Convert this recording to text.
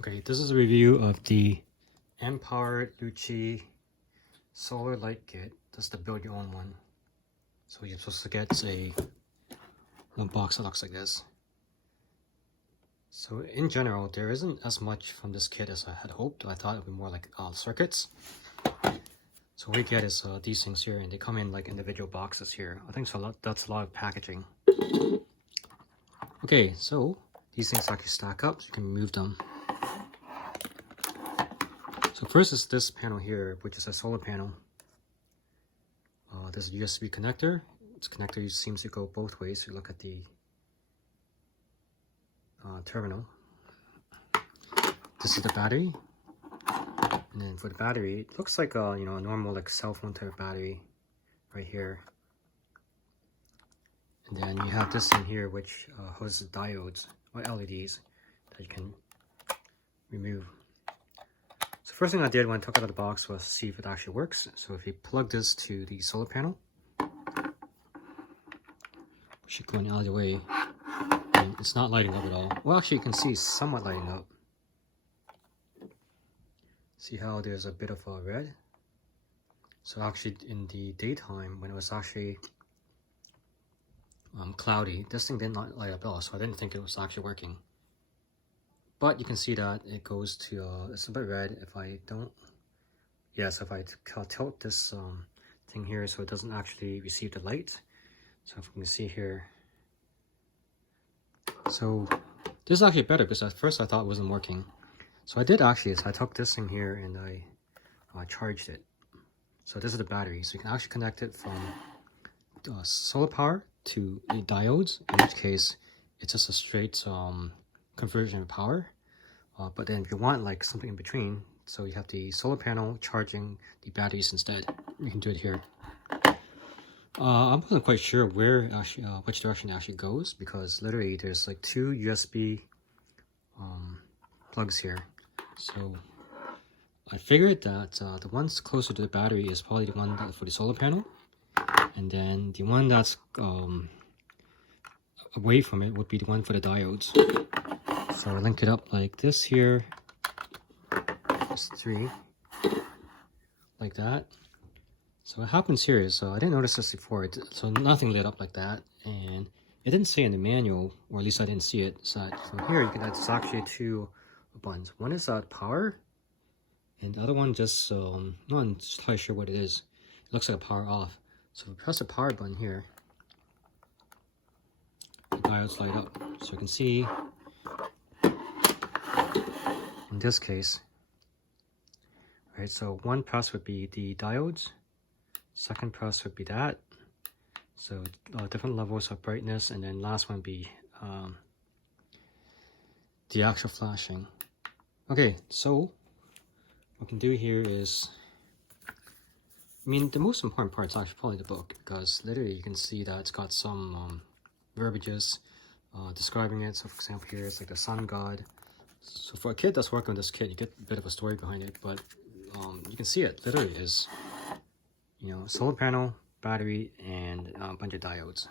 Okay, this is a review of the MPOWERD Luci solar light kit. This is the build your own one. So you're supposed to get a little box that looks like this. So in general, there isn't as much from this kit as I had hoped. I thought it would be more like circuits. So what we get is these things here, and they come in like individual boxes here. I think that's a lot of packaging. Okay, so these things actually stack up, so you can move them. So first is this panel here, which is a solar panel. There's a USB connector. This connector seems to go both ways. So you look at the terminal. This is the battery, and then for the battery, it looks like a a normal like cell phone type of battery, right here. And then you have this in here, which has diodes or LEDs that you can remove. So first thing I did when I took it out of the box was see if it actually works. So if you plug this to the solar panel, it should go in either way. And it's not lighting up at all. Well, actually you can see somewhat lighting up. See how there's a bit of a red? So actually in the daytime, when it was actually cloudy, this thing did not light up at all, so I didn't think it was actually working. But you can see that it goes to, it's a bit red if I don't, so if I tilt this thing here so it doesn't actually receive the light. So if we can see here. So this is actually better because at first I thought it wasn't working. So I did actually, I took this thing here and I charged it. So this is the battery, so you can actually connect it from solar power to the diodes, in which case it's just a straight conversion of power. But then if you want like something in between, so you have the solar panel charging the batteries instead, you can do it here. I wasn't quite sure where actually which direction it actually goes, because literally there's like two USB plugs here. So I figured that the ones closer to the battery is probably the one for the solar panel, and then the one that's away from it would be the one for the diodes. So I link it up like this here. There's three, like that. So what happens here is, I didn't notice this before, so nothing lit up like that, and it didn't say in the manual, or at least I didn't see it, so that from here you can, it's actually two buttons. One is power, and the other one just, I'm not entirely sure what it is. It looks like a power off. So if we press the power button here, the diodes light up. So you can see, in this case, right, so one press would be the diodes, second press would be that. So different levels of brightness, and then last one be the actual flashing. Okay, so what we can do here is, I mean, the most important part is actually probably the book, because literally you can see that it's got some verbiages describing it. So for example, here it's like the sun god. So for a kid that's working on this kit, you get a bit of a story behind it, but you can see it literally is, solar panel, battery, and a bunch of diodes.